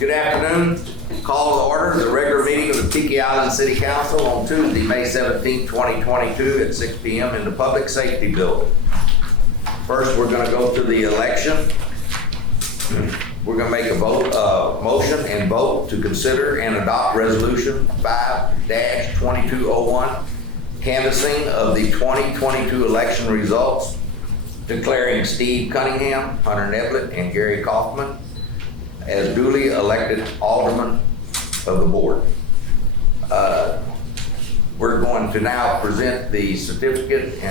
Good afternoon. Call to order the regular meeting of the Tiki Island City Council on Tuesday, May 17, 2022 at 6 p.m. in the Public Safety Building. First, we're going to go to the election. We're going to make a motion and vote to consider and adopt Resolution 5-2201, canvassing of the 2022 election results, declaring Steve Cunningham, Hunter Neblett, and Gary Kaufman as duly elected aldermen of the board. We're going to now present the certificate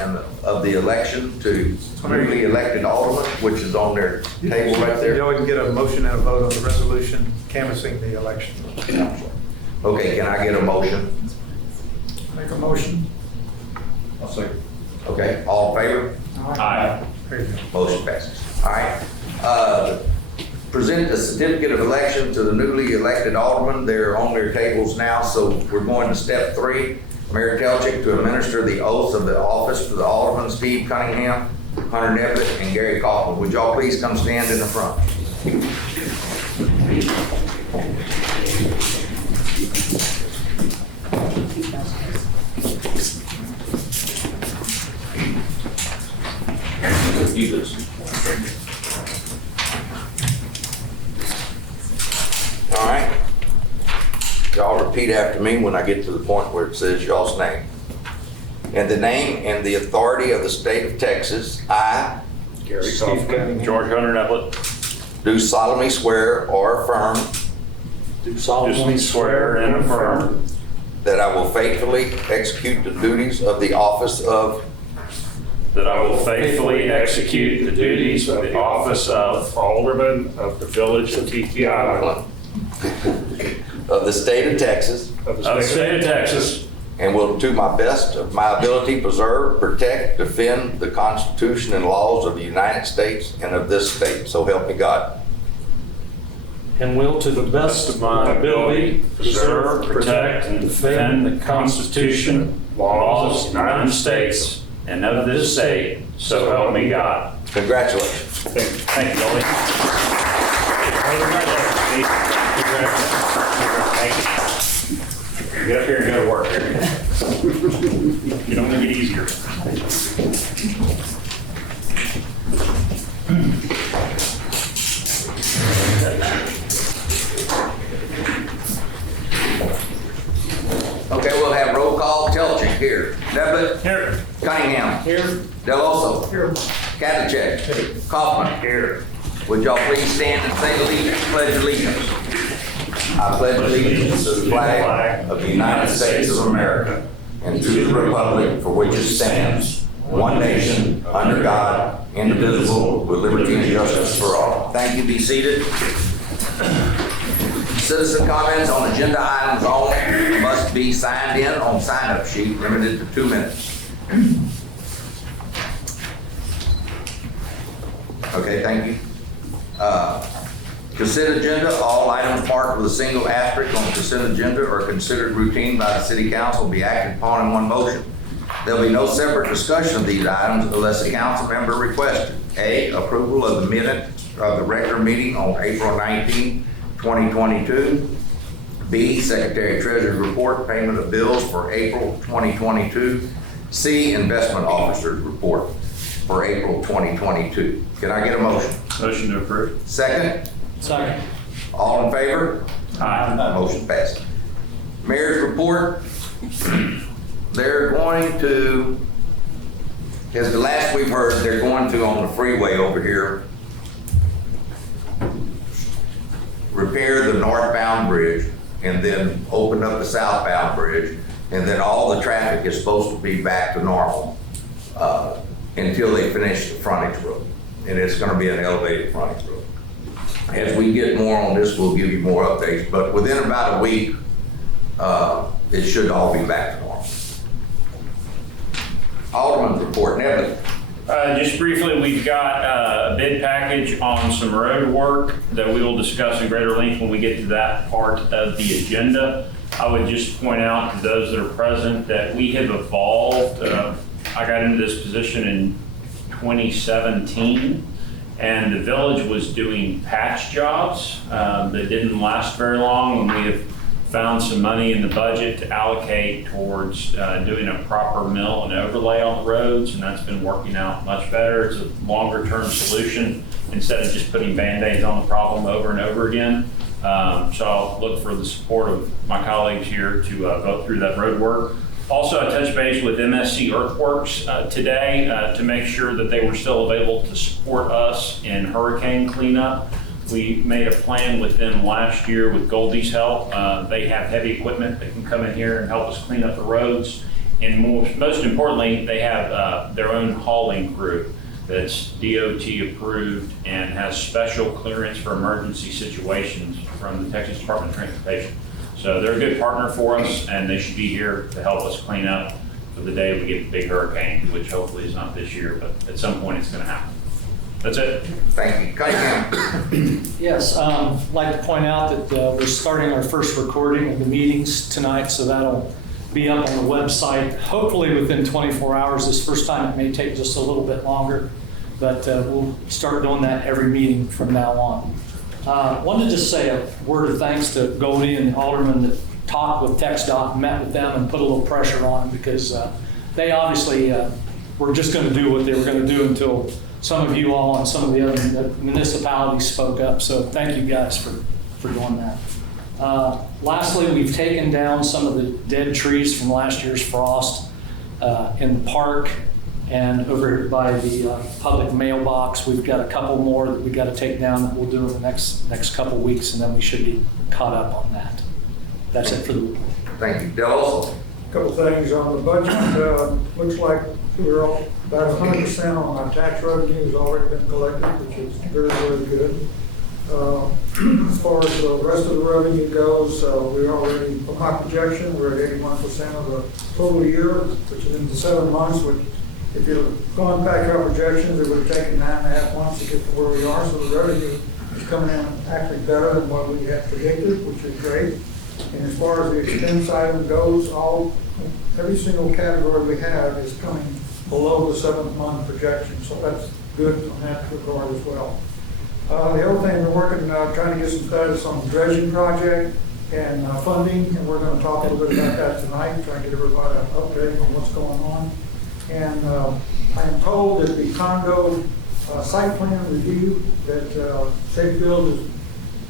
of the election to newly elected aldermen, which is on their table right there. You can get a motion and a vote on the resolution canvassing the election. Okay, can I get a motion? Make a motion. I'll second. Okay, all in favor? Aye. There you go. Motion passes. All right. Present the certificate of election to the newly elected aldermen. They're on their tables now, so we're going to step 3. Mayor Telchik to administer the oaths of the office for the aldermen Steve Cunningham, Hunter Neblett, and Gary Kaufman. Would y'all please come stand in the front? All right. Y'all repeat after me when I get to the point where it says y'all's name. In the name and the authority of the state of Texas, I, Gary Kaufman. George Hunter Neblett. do solemnly swear or affirm Do solemnly swear and affirm that I will faithfully execute the duties of the office of that I will faithfully execute the duties of the office of Alderman of the Village of Tiki Island of the state of Texas, of the state of Texas, and will to my best of my ability preserve, protect, defend the Constitution and laws of the United States and of this state. So help me God. And will to the best of my ability preserve, protect, and defend the Constitution, laws of the United States, and of this state, so help me God. Congratulations. Thank you, Ollie. Thank you. Get up here and go to work. You don't make it easier. Okay, we'll have roll call. Telchik here. Neblett. Here. Cunningham. Here. Deloso. Here. Katachek. Kaufman. Here. Would y'all please stand and say allegiance, pledge allegiance. I pledge allegiance to the flag of the United States of America and to the republic for which it stands, one nation, under God, indivisible, with liberty and justice for all. Thank you. Be seated. Citizen comments on agenda items only must be signed in on sign-up sheet, limited to 2 minutes. Okay, thank you. Consent agenda, all items marked with a single asterisk on the consent agenda are considered routine by the City Council and be acted upon in one motion. There will be no separate discussion of these items unless a council member requested. A, approval of the minutes of the regular meeting on April 19, 2022. B, Secretary Treasurer's report, payment of bills for April 2022. C, Investment Officer's report for April 2022. Can I get a motion? Motion to approve. Second? Second. All in favor? Aye. Motion passed. Mayor's report. They're going to, as the last we've heard, they're going to on the freeway over here repair the northbound bridge and then open up the southbound bridge, and then all the traffic is supposed to be back to normal until they finish the frontage road. And it's going to be an elevated frontage road. As we get more on this, we'll give you more updates, but within about a week, it should all be back to normal. Alderman's report. Neblett. Just briefly, we've got a bid package on some road work that we will discuss in greater length when we get to that part of the agenda. I would just point out to those that are present that we have evolved. I got into this position in 2017, and the village was doing patch jobs that didn't last very long, and we have found some money in the budget to allocate towards doing a proper mill and overlay on the roads, and that's been working out much better. It's a longer term solution instead of just putting Band-Aids on the problem over and over again. So I'll look for the support of my colleagues here to go through that road work. Also, I touched base with MSC Earthworks today to make sure that they were still available to support us in hurricane cleanup. We made a plan with them last year with Goldie's help. They have heavy equipment that can come in here and help us clean up the roads. And most importantly, they have their own hauling crew that's DOT approved and has special clearance for emergency situations from the Texas Department of Transportation. So they're a good partner for us, and they should be here to help us clean up for the day we get the big hurricane, which hopefully is not this year, but at some point it's going to happen. That's it. Thank you. County Council. Yes, I'd like to point out that we're starting our first recording of the meetings tonight, so that'll be up on the website, hopefully within 24 hours. This first time it may take just a little bit longer, but we'll start doing that every meeting from now on. Wanted to say a word of thanks to Goldie and the aldermen that talked with TxDOT, met with them, and put a little pressure on them because they obviously were just going to do what they were going to do until some of you all and some of the other municipalities spoke up. So thank you guys for doing that. Lastly, we've taken down some of the dead trees from last year's frost in the park and over by the public mailbox. We've got a couple more that we got to take down that we'll do in the next couple weeks, and then we should be caught up on that. That's it for the report. Thank you. Del Couple things on the budget. Looks like we're all about 100% on our tax revenue has already been collected, which is very, very good. As far as the rest of the revenue goes, we're already, from my projection, we're at 81% of the total year, which is into 7 months, which if you're going back our projections, it would have taken 9.5 months to get to where we are. So the revenue is coming in actually better than what we had predicted, which is great. And as far as the expense item goes, every single category we have is coming below the 7-month projection. So that's good on that regard as well. The other thing, we're working, trying to get some status on the dredging project and funding, and we're going to talk a little bit about that tonight, try and get everybody an update on what's going on. And I am told that the condo site plan review that Safefield is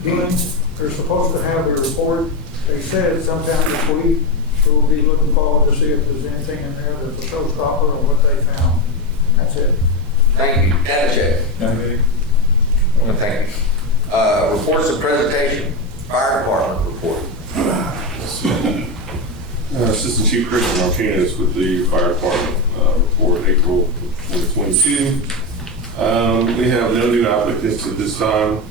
doing, they're supposed to have a report. They said sometime this week, so we'll be looking forward to see if there's anything in there that's a showstopper or what they found. That's it. Thank you. Danachek. Thank you. Reports of presentation. Fire Department report. Assistant Chief Christian Martinez with the Fire Department report April 2022. We have no new applicants at this time.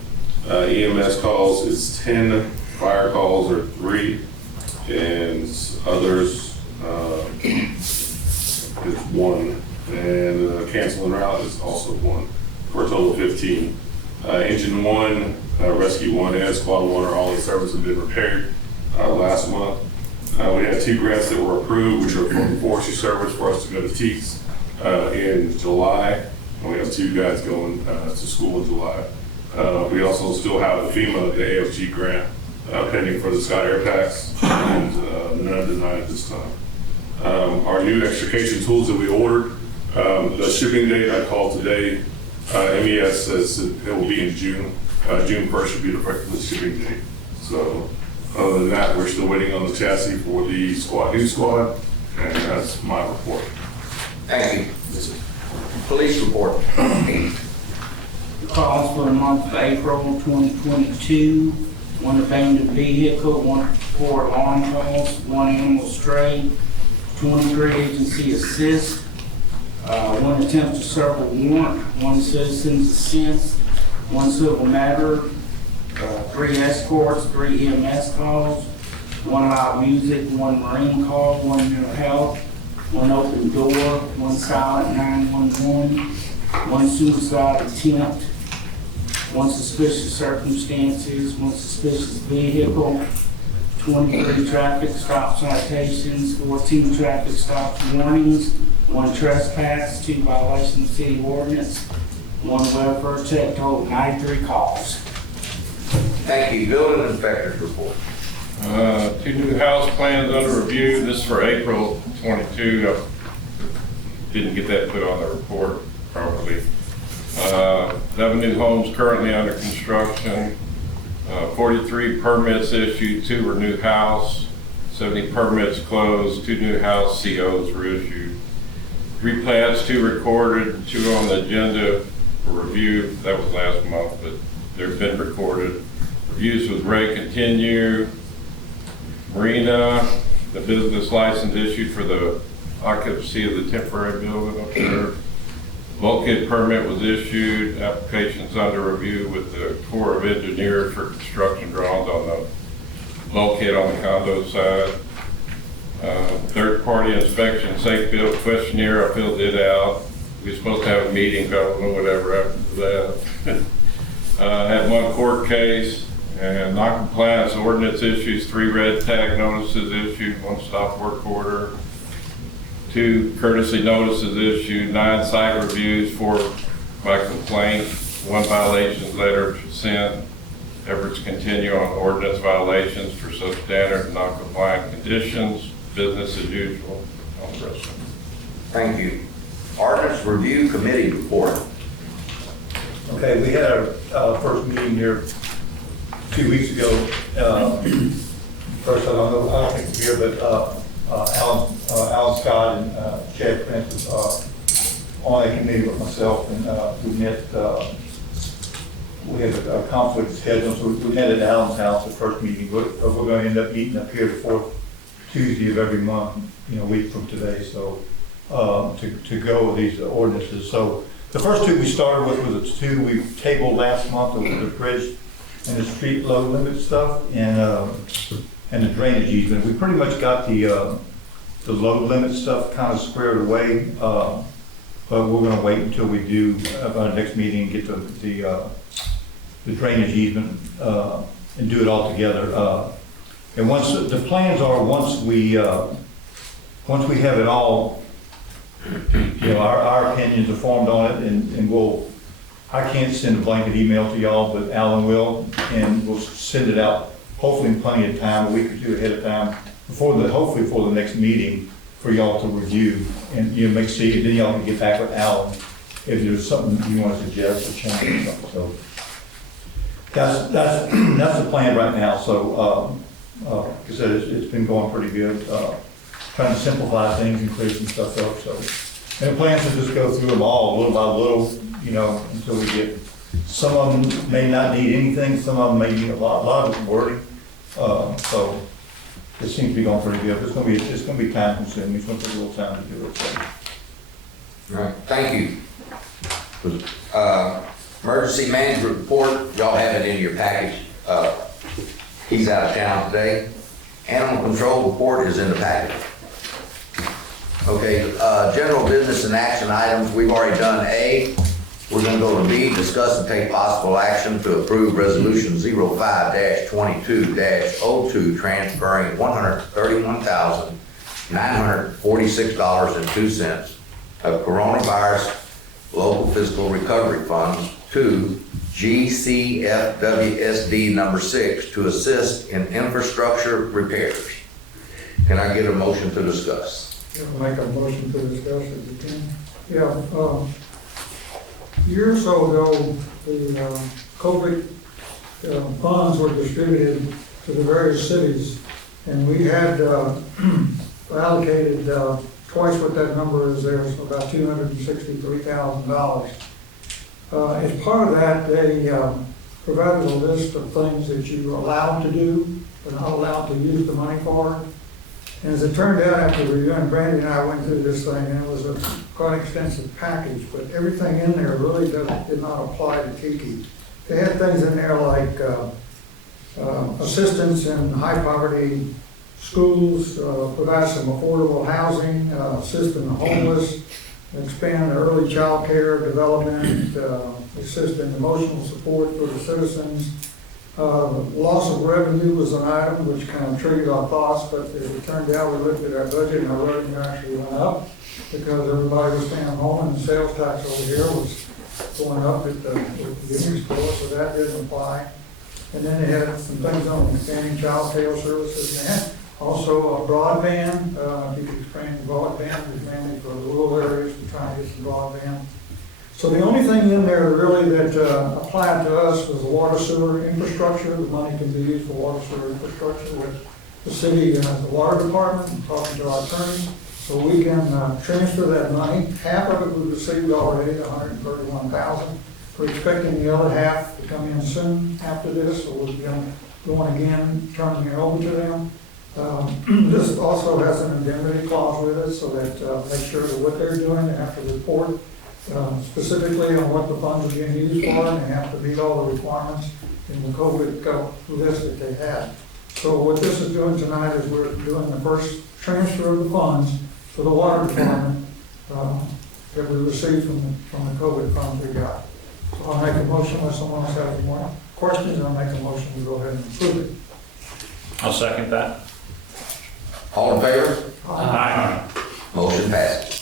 EMS calls is 10, fire calls are 3, and others is 1, and cancel and route is also 1, for a total of 15. Engine 1, Rescue 1, and Squad 1 are all in service have been repaired last month. We had 2 grants that were approved, which are from Forestry Service for us to go to Teeks in July. And we have 2 guys going to school in July. We also still have the FEMA, the AFG grant pending for the Sky Air Packs, and none denied at this time. Our new extrication tools that we ordered, the shipping date I called today, MES says it will be in June. June 1st should be the shipping date. So other than that, we're still waiting on the chassis for the new squad, and that's my report. Thank you. Police report. Calls for the month of April 2022, 1 abandoned vehicle, 4 alarm calls, 1 animal stray, 23 agency assist, 1 attempt to serve a warrant, 1 citizen's assist, 1 civil matter, 3 escorts, 3 EMS calls, 1 loud music, 1 marine call, 1 mental health, 1 open door, 1 silent 911, 1 suicide attempt, 1 suspicious circumstances, 1 suspicious vehicle, 23 traffic stop citations, 14 traffic stop warnings, 1 trespass, 2 violations of city ordinance, one welfare check, total 93 calls. Thank you. Building inspector's report. 2 new house plans under review. This is for April 22. I didn't get that put on the report properly. 11 new homes currently under construction. 43 permits issued, 2 were new house. 70 permits closed, 2 new house COs were issued. 3 plats, 2 recorded, 2 on the agenda for review. That was last month, but they've been recorded. Reviews with Ray continue. Marina, the business license issued for the occupancy of the temporary building up there. Bulkhead permit was issued. Applications under review with the Corps of Engineers for construction drawings on the bulkhead on the condo side. Third-party inspection, safe build questionnaire, I filled it out. We were supposed to have a meeting, but I don't know whatever after that. Had 1 court case, and non-compliance ordinance issues, 3 red tag notices issued, 1 stop work order, 2 courtesy notices issued, 9 site reviews, 4 by complaint, 1 violations letter sent. Efforts continue on ordinance violations for substandard and non-compliant conditions, business as usual, all the rest of them. Thank you. Ordinance review committee report. Okay, we had our first meeting here 2 weeks ago. First, I don't think it's here, but Alan Scott and Chad Prince was on a committee with myself, and we met. We had a conflict schedule, so we met at Alan's house, the first meeting. We're going to end up meeting up here the 4th Tuesday of every month, a week from today, so to go with these ordinances. So the first 2 we started with were the 2 we tabled last month, the bridge and the street load limit stuff, and the drainage easement. We pretty much got the load limit stuff kind of squared away, but we're going to wait until we do our next meeting and get the drainage easement and do it all together. And once the plans are, once we have it all, our opinions are formed on it, and I can't send a blanket email to y'all, but Alan will, and we'll send it out hopefully in plenty of time, a week or 2 ahead of time, hopefully for the next meeting for y'all to review, and then y'all can get back with Alan if there's something you want to suggest or change or something. So that's the plan right now. So like I said, it's been going pretty good. Trying to simplify things and clear some stuff up. So, and the plan is to just go through them all little by little, until we get. Some of them may not need anything. Some of them may need a lot of wording. So it seems to be going pretty good. It's going to be time consuming. It's going to take a little time to do it. So. All right, thank you. Emergency management report, y'all have it in your package. He's out of town today. Animal control report is in the package. Okay, general business and action items, we've already done A. We're going to go to B, discuss and take possible action to approve resolution 05-22-02, transferring $131,946.02 of coronavirus local fiscal recovery funds to GCFWSD number 6 to assist in infrastructure repairs. Can I get a motion to discuss? Make a motion to discuss if you can. Yeah, a year or so ago, the COVID funds were distributed to the various cities, and we had allocated twice what that number is there, so about $263,000. As part of that, they provided a list of things that you were allowed to do, but not allowed to use the money for. And as it turned out, after reviewing, Brandy and I went through this thing, and it was a quite extensive package, but everything in there really did not apply to Tiki. They had things in there like assistance in high poverty schools, provide some affordable housing, assist in the homeless, expand early child care development, assist in emotional support for the citizens. Loss of revenue was an item which kind of triggered our thoughts, but as it turned out, we looked at our budget and our revenue actually went up because everybody was staying home and the sales tax over here was going up at the beginning store, so that didn't apply. And then they had some things on expanding child care services, and also broadband, you could expand broadband, is mainly for rural areas, to try and get some broadband. So the only thing in there really that applied to us was the water sewer infrastructure. The money can be used for water sewer infrastructure with the city and the water department, and talking to our attorneys. So we can transfer that money. Half of it we received already, $131,000. We're expecting the other half to come in soon after this, so we'll be going again, turning it over to them. This also has an indemnity clause with it, so that make sure that what they're doing, they have to report specifically on what the funds are being used for, and they have to meet all the requirements in the COVID list that they had. So what this is doing tonight is we're doing the first transfer of the funds for the water department that we received from the COVID funds we got. So I'll make a motion unless someone else has any more questions. I'll make a motion to go ahead and approve it. I'll second that. All in favor? Aye. Motion passes.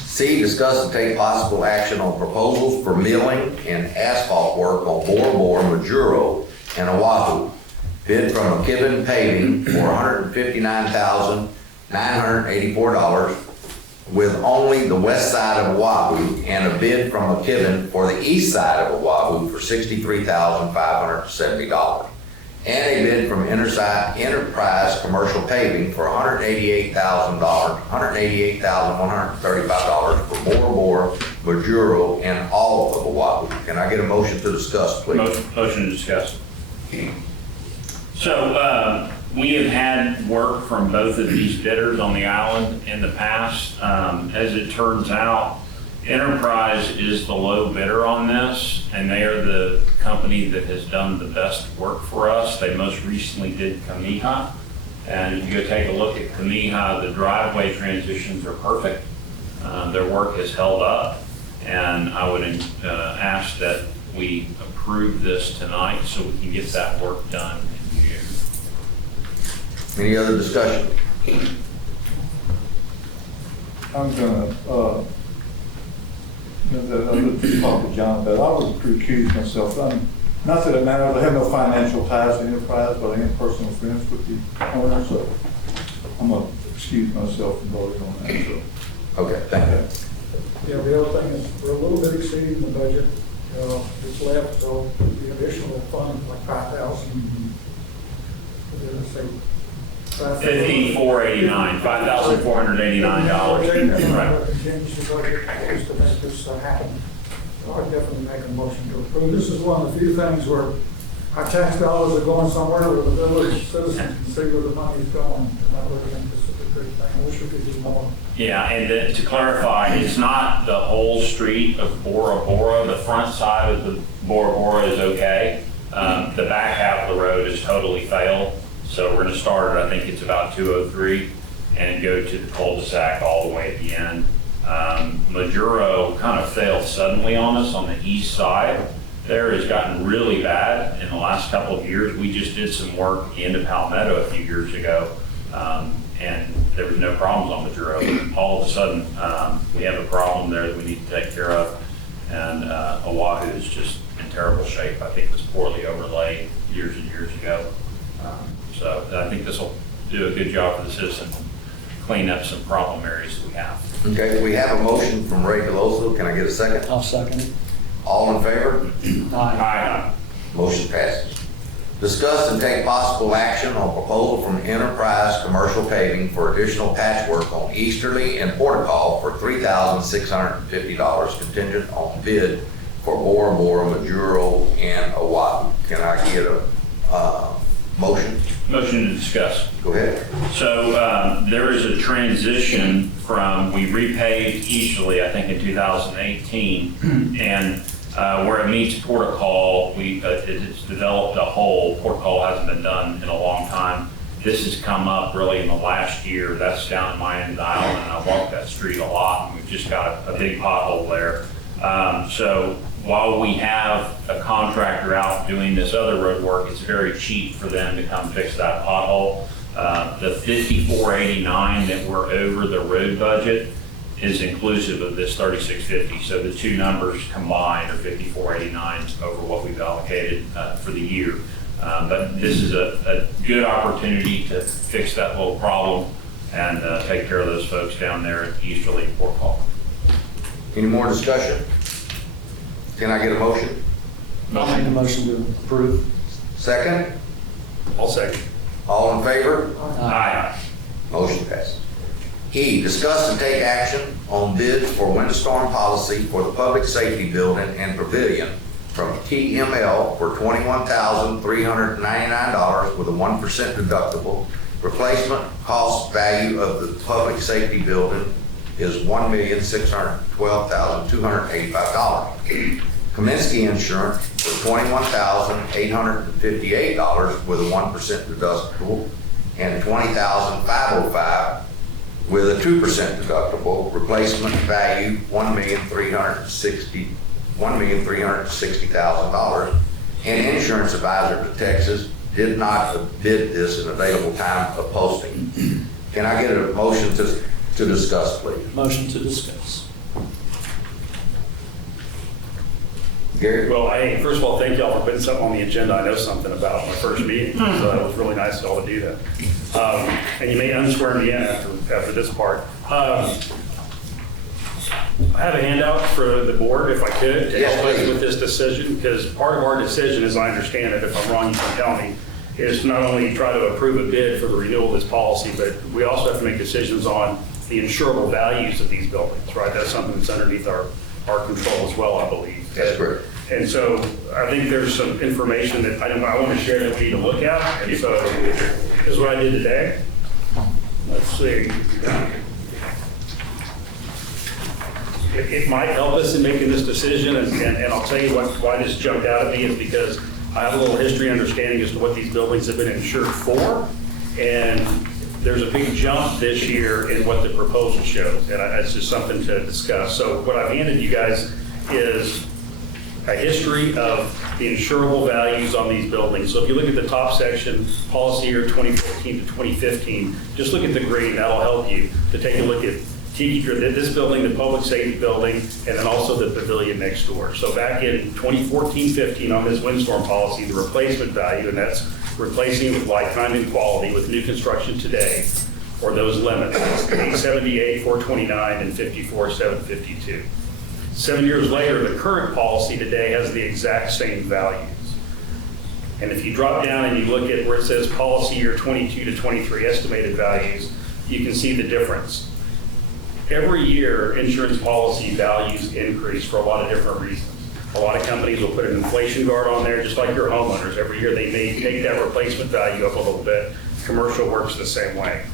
C, discuss and take possible action on proposals for milling and asphalt work on Bora Bora, Majuro, and Oahu. Bid from McKibben Paving for $159,984, with only the west side of Oahu, and a bid from McKibben for the east side of Oahu for $63,570. And a bid from Enterprise Commercial Paving for $188,135 for Bora Bora, Majuro, and all of Oahu. Can I get a motion to discuss, please? Motion to discuss. So we have had work from both of these bidders on the island in the past. As it turns out, Enterprise is the low bidder on this, and they are the company that has done the best work for us. They most recently did Kamiha, and if you go take a look at Kamiha, the driveway transitions are perfect. Their work has held up, and I would ask that we approve this tonight so we can get that work done in June. Any other discussion? I'm gonna, I'm gonna talk to John, but I would recuse myself. Not that it matters, I have no financial ties to Enterprise, but I am personal friends with the owner, so I'm gonna excuse myself from voting on that, so. Okay, thank you. Yeah, the other thing is we're a little bit exceeding the budget that's left, so the additional fund, like 5,000. What did I say? 5489, $5,489. Right. Contingency budget is to make this happen. So I'd definitely make a motion to approve. This is one of the few things where our tax dollars are going somewhere where the village citizens can see where the money is going. And I really think this is a good thing. I wish we could do more. Yeah, and to clarify, it's not the whole street of Bora Bora. The front side of the Bora Bora is okay. The back half of the road is totally failed. So we're going to start at, I think it's about 203, and go to the cul-de-sac all the way at the end. Majuro kind of failed suddenly on us on the east side. There has gotten really bad in the last couple of years. We just did some work at the end of Palmetto a few years ago, and there was no problems on Majuro. All of a sudden, we have a problem there that we need to take care of, and Oahu is just in terrible shape. I think it was poorly overlaid years and years ago. So I think this will do a good job for the citizens, clean up some problem areas that we have. Okay, we have a motion from Ray Deloso. Can I get a second? I'll second it. All in favor? Aye. Motion passes. Discuss and take possible action on proposal from Enterprise Commercial Paving for additional patchwork on Easterly and Portical for $3,650 contingent on bid for Bora Bora, Majuro, and Oahu. Can I get a motion? Motion to discuss. Go ahead. So there is a transition from, we repaved Easterly, I think in 2018, and where it meets Portical, it's developed a hole. Portical hasn't been done in a long time. This has come up really in the last year. That's down in my end of the island, and I walk that street a lot, and we've just got a big pothole there. So while we have a contractor out doing this other road work, it's very cheap for them to come fix that pothole. The $54.89 that we're over the road budget is inclusive of this 3650. So the two numbers combined are 5489 over what we've allocated for the year. But this is a good opportunity to fix that little problem and take care of those folks down there at Easterly and Port Hall. Any more discussion? Can I get a motion? I'll make a motion to approve. Second? I'll second. All in favor? Aye. Motion passes. E, discuss and take action on bids for windstorm policy for the public safety building and pavilion from TML for $21,399 with a 1% deductible. Replacement cost value of the public safety building is $1,612,285. Kaminsky Insurance for $21,858 with a 1% deductible and $20,505 with a 2% deductible. Replacement value $1,360,000. And Insurance Advisor to Texas did not bid this in available time of posting. Can I get a motion to discuss, please? Motion to discuss. Gary? Well, first of all, thank y'all for putting something on the agenda I know something about my first meeting. So that was really nice of y'all to do that. And you may unswear me in after this part. I have a handout for the board, if I could, to Yes, help us please. with this decision, because part of our decision, as I understand it, if I'm wrong, you can tell me, is to not only try to approve a bid for the renewal of this policy, but we also have to make decisions on the insurable values of these buildings, right? That's something that's underneath our control as well, I believe. That's correct. And so I think there's some information that I want to share that we need to look at. And so this is what I did today. Let's see. It might help us in making this decision, and I'll tell you why this jumped out at me is because I have a little history understanding as to what these buildings have been insured for. And there's a big jump this year in what the proposal shows, and it's just something to discuss. So what I've handed you guys is a history of the insurable values on these buildings. So if you look at the top section, policy year 2014 to 2015, just look at the green, that'll help you to take a look at Tiki, this building, the public safety building, and then also the pavilion next door. So back in 2014-15 on this windstorm policy, the replacement value, and that's replacing with like kind and quality with new construction today, or those limits, 878, 429, and 54, 752. 7 years later, the current policy today has the exact same values. And if you drop down and you look at where it says policy year 22 to 23 estimated values, you can see the difference. Every year, insurance policy values increase for a lot of different reasons. A lot of companies will put an inflation guard on there, just like your homeowners. Every year, they may take that replacement value up a little bit. Commercial works the same way.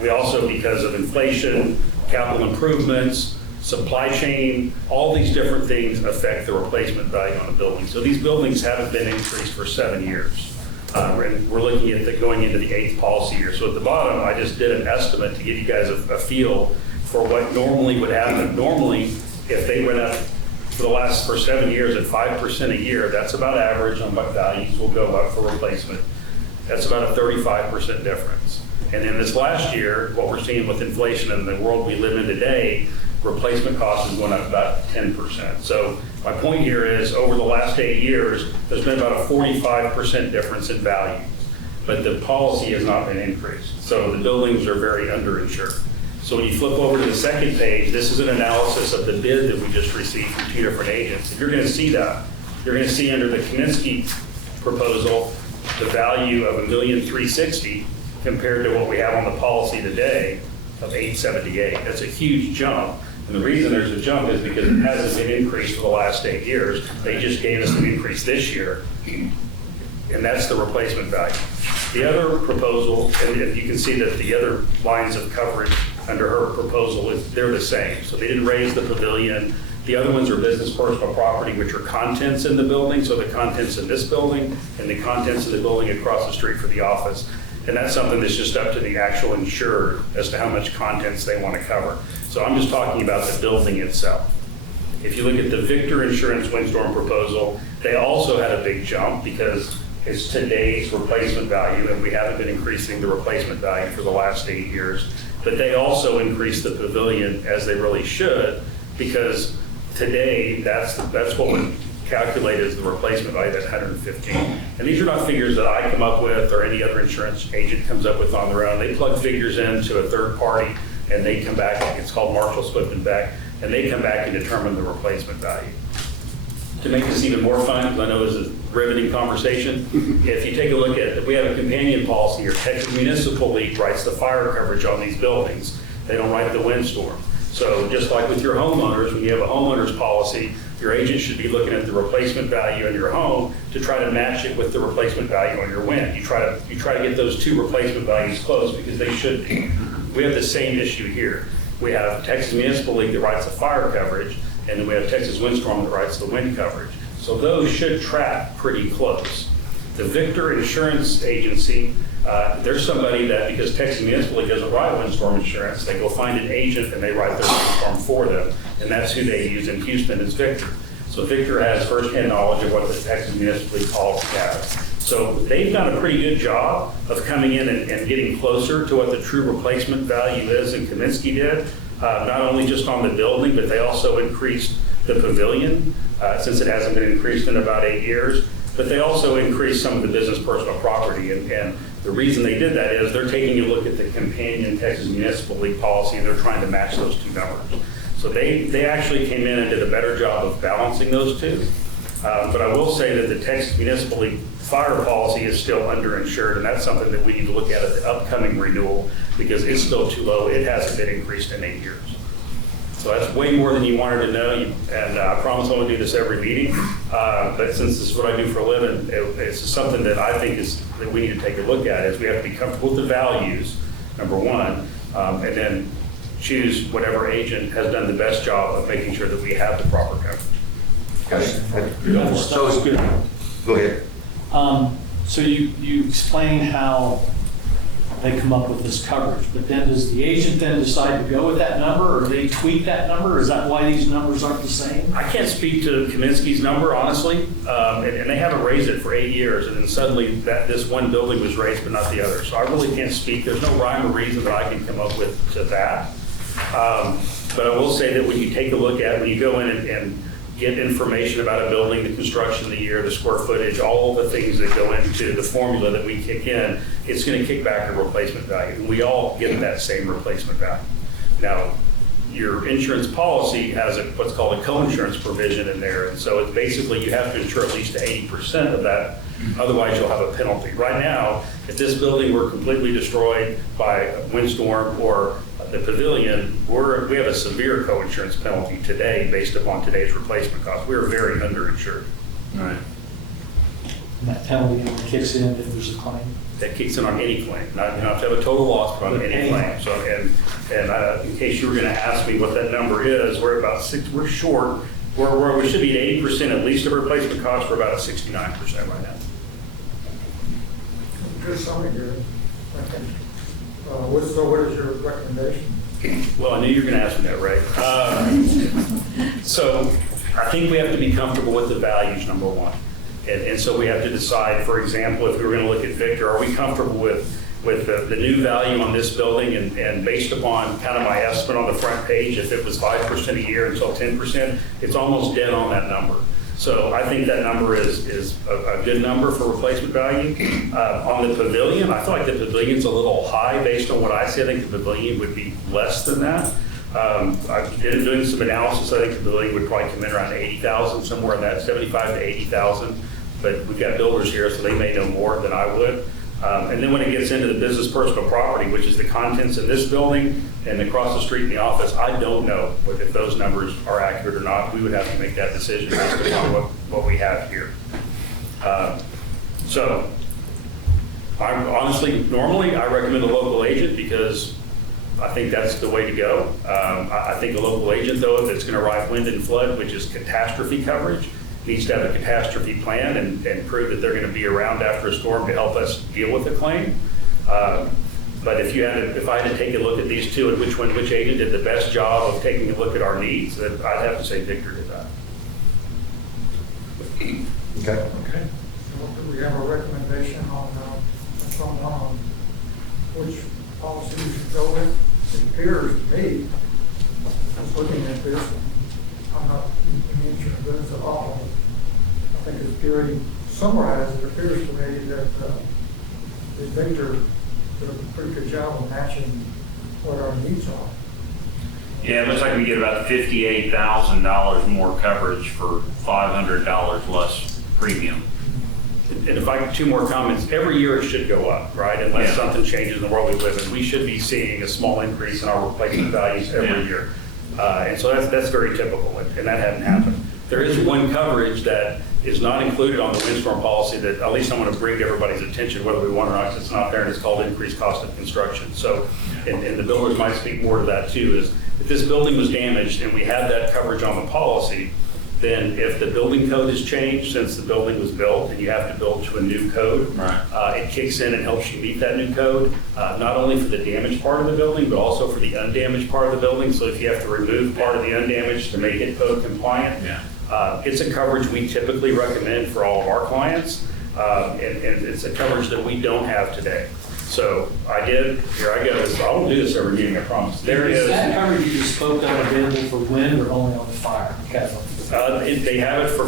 We also, because of inflation, capital improvements, supply chain, all these different things affect the replacement value on a building. So these buildings haven't been increased for 7 years. And we're looking at going into the 8th policy year. So at the bottom, I just did an estimate to give you guys a feel for what normally would happen. Normally, if they went up for 7 years at 5% a year, that's about average on what values will go up for replacement. That's about a 35% difference. And then this last year, what we're seeing with inflation in the world we live in today, replacement cost is going up about 10%. So my point here is over the last 8 years, there's been about a 45% difference in values, but the policy has not been increased. So the buildings are very underinsured. So when you flip over to the second page, this is an analysis of the bid that we just received from 2 different agents. If you're going to see that, you're going to see under the Kaminsky proposal, the value of $1,360,000 compared to what we have on the policy today of $878. That's a huge jump. And the reason there's a jump is because it hasn't been increased for the last 8 years. They just gave us an increase this year, and that's the replacement value. The other proposal, and you can see that the other lines of coverage under her proposal, they're the same. So they didn't raise the pavilion. The other ones are business personal property, which are contents in the building. So the contents in this building and the contents of the building across the street for the office. And that's something that's just up to the actual insured as to how much contents they want to cover. So I'm just talking about the building itself. If you look at the Victor Insurance windstorm proposal, they also had a big jump because it's today's replacement value, and we haven't been increasing the replacement value for the last 8 years. but they also increased the pavilion as they really should, because today, that's what we calculate as the replacement value, that 115. And these are not figures that I come up with or any other insurance agent comes up with on their own. They plug figures into a third party and they come back, it's called Marshall, Swift and Beck, and they come back and determine the replacement value. To make this even more fun, because I know this is a riveting conversation, if you take a look at, we have a companion policy here. Texas Municipal League writes the fire coverage on these buildings. They don't write the windstorm. So just like with your homeowners, when you have a homeowner's policy, your agent should be looking at the replacement value in your home to try to match it with the replacement value on your wind. You try to get those two replacement values close, because they should be. We have the same issue here. We have Texas Municipal League that writes the fire coverage, and then we have Texas Windstorm that writes the wind coverage. So those should track pretty close. The Victor Insurance Agency, there's somebody that, because Texas Municipal League doesn't write windstorm insurance, they go find an agent and they write their windstorm for them. And that's who they use in Houston, is Victor. So Victor has firsthand knowledge of what the Texas Municipal League policy has. So they've done a pretty good job of coming in and getting closer to what the true replacement value is, and Kaminsky did. Not only just on the building, but they also increased the pavilion, since it hasn't been increased in about 8 years. But they also increased some of the business personal property. And the reason they did that is they're taking a look at the companion Texas Municipal League policy, and they're trying to match those two numbers. So they actually came in and did a better job of balancing those two. But I will say that the Texas Municipal League fire policy is still underinsured, and that's something that we need to look at the upcoming renewal, because it's still too low. It hasn't been increased in 8 years. So that's way more than you wanted to know, and I promise I won't do this every meeting, but since this is what I do for a living, it's something that I think that we need to take a look at, is we have to be comfortable with the values, number one, and then choose whatever agent has done the best job of making sure that we have the proper coverage. So, go ahead. So you explain how they come up with this coverage, but then does the agent then decide to go with that number, or they tweak that number? Is that why these numbers aren't the same? I can't speak to Kaminsky's number, honestly, and they haven't raised it for 8 years, and then suddenly this one building was raised but not the other. So I really can't speak. There's no rhyme or reason that I can come up with to that. But I will say that when you take a look at, when you go in and get information about a building, the construction, the year, the square footage, all the things that go into the formula that we kick in, it's going to kick back a replacement value. And we all get that same replacement value. Now, your insurance policy has what's called a co-insurance provision in there. And so it's basically you have to insure at least 80% of that. Otherwise, you'll have a penalty. Right now, if this building were completely destroyed by a windstorm or the pavilion, we have a severe co-insurance penalty today based upon today's replacement cost. We're very underinsured. Right. And that penalty only kicks in if there's a claim? That kicks in on any claim. Not, you don't have to have a total loss, but on any claim. So, and in case you were going to ask me what that number is, we're about we're short. We should be at 80% at least of replacement cost. We're about at 69% right now. Just something good, I think. So what is your recommendation? Well, I knew you were going to ask me that, Ray. So I think we have to be comfortable with the values, number one. And so we have to decide, for example, if we were going to look at Victor, are we comfortable with the new value on this building? And based upon kind of my estimate on the front page, if it was 5% a year until 10%, it's almost dead on that number. So I think that number is a good number for replacement value. On the pavilion, I feel like the pavilion's a little high based on what I see. I think the pavilion would be less than that. I did doing some analysis. I think the pavilion would probably come in around 80,000, somewhere in that 75 to 80,000. But we've got builders here, so they may know more than I would. And then when it gets into the business personal property, which is the contents in this building and across the street in the office, I don't know if those numbers are accurate or not. We would have to make that decision based upon what we have here. So normally I recommend a local agent because I think that's the way to go. I think a local agent, though, if it's going to ride wind and flood, which is catastrophe coverage, needs to have a catastrophe plan and prove that they're going to be around after a storm to help us deal with the claim. But if I had to take a look at these two and which agent did the best job of taking a look at our needs, then I'd have to say Victor did that. Okay. Okay. So do we have a recommendation on which policy we should go with? it appears to me, just looking at this, I'm not mentioning this at all. I think as Gary summarized, it appears to me that Victor did a pretty good job of matching what our needs are. Yeah, it looks like we get about $58,000 more coverage for $500 less premium. And if I get two more comments, every year it should go up, right? Unless Yeah. something changes in the world we live in. We should be seeing a small increase in our replacement values every Yeah. year. And so that's very typical, and that hadn't happened. There is one coverage that is not included on the windstorm policy that at least I want to bring to everybody's attention, whether we want or not, 'cause it's not there, and it's called increased cost of construction. So, and the builders might speak more to that too, is if this building was damaged and we had that coverage on the policy, then if the building code has changed since the building was built and you have to build to a new code, it kicks in and helps you meet that new code, not only for the damaged part of the building, but also for the undamaged part of the building. So if you have to remove part of the undamaged to make it code compliant, it's a coverage we typically recommend for all of our clients, and it's a coverage that we don't have today. So here I go. I won't do this every meeting, I promise. There Is is. that coverage you spoke of available for wind or only on fire? They have it for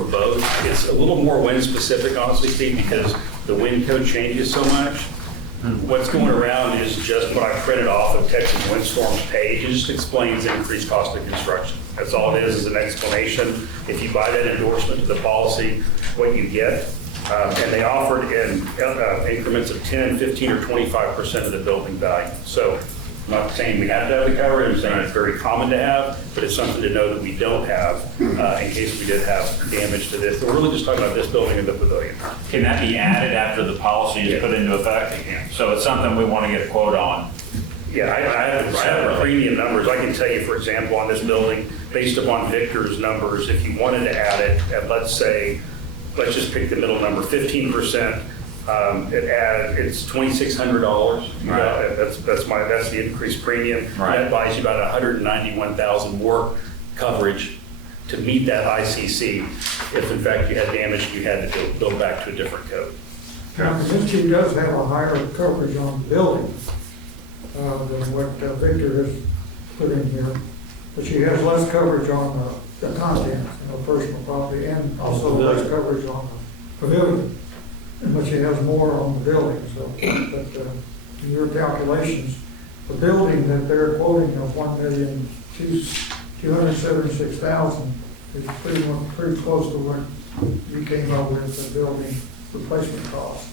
both. It's a little more wind specific, honestly, Steve, because the wind code changes so much. What's going around is just what I printed off of Texas Windstorm's page. It just explains increased cost of construction. That's all it is an explanation. If you buy that endorsement to the policy, what you get. And they offered in increments of 10, 15, or 25% of the building value. So I'm not saying we have to have the coverage, I'm saying it's very common to have, but it's something to know that we don't have in case we did have damage to this. We're really just talking about this building and the pavilion. Can that be added after the policy is put into effect? So it's something we want to get a quote on. Yeah, I have the premium numbers. I can tell you, for example, on this building, based upon Victor's numbers, if you wanted to add it at, let's just pick the middle number, 15%, it's $2,600. Right. That's the increased premium. Right. That buys you about 191,000 more coverage to meet that ICC. If in fact you had damage, you had to build back to a different code. Now, she does have a higher coverage on the building than what Victor has put in here, but she has less coverage on the contents, personal property, and also less coverage on the pavilion. But she has more on the building, so, but in your calculations, the building that they're quoting of $1,276,000 is pretty close to what you came up with, the building replacement cost.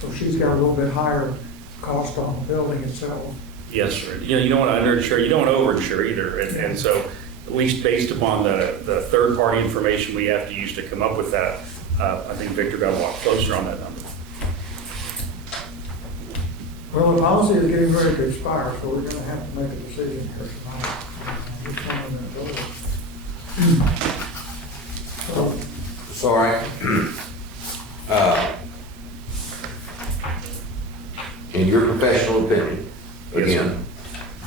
So she's got a little bit higher cost on the building itself. Yes, sir. You don't want to underinsure, you don't want to overinsure either, and so at least based upon the third-party information we have to use to come up with that, I think Victor got a lot closer on that number. Well, the policy is getting ready to expire, so we're gonna have to make a decision here tonight. Which one we're gonna go with. So, Sorry. In your professional opinion, again,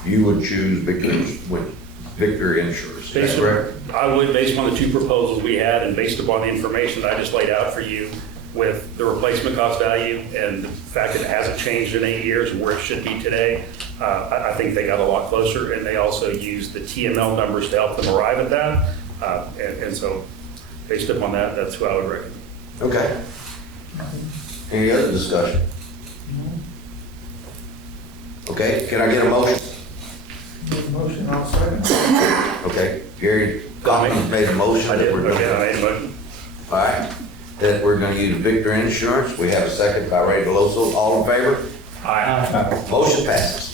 you would choose Victor Insurance, is that correct? I would, based on the two proposals we had and based upon the information that I just laid out for you with the replacement cost value and the fact that it hasn't changed in 8 years and where it should be today, I think they got a lot closer, and they also used the TML numbers to help them arrive at that. And so based upon that, that's who I would recommend. Okay. Any other discussion? Okay, can I get a motion? make a motion, I'll second. Okay, Gary Gottlieb made a motion. I did, that we're gonna- okay, I made a motion. All right, that we're gonna use Victor Insurance. We have a second by Ray Veloso. All in favor? Aye. Motion passes.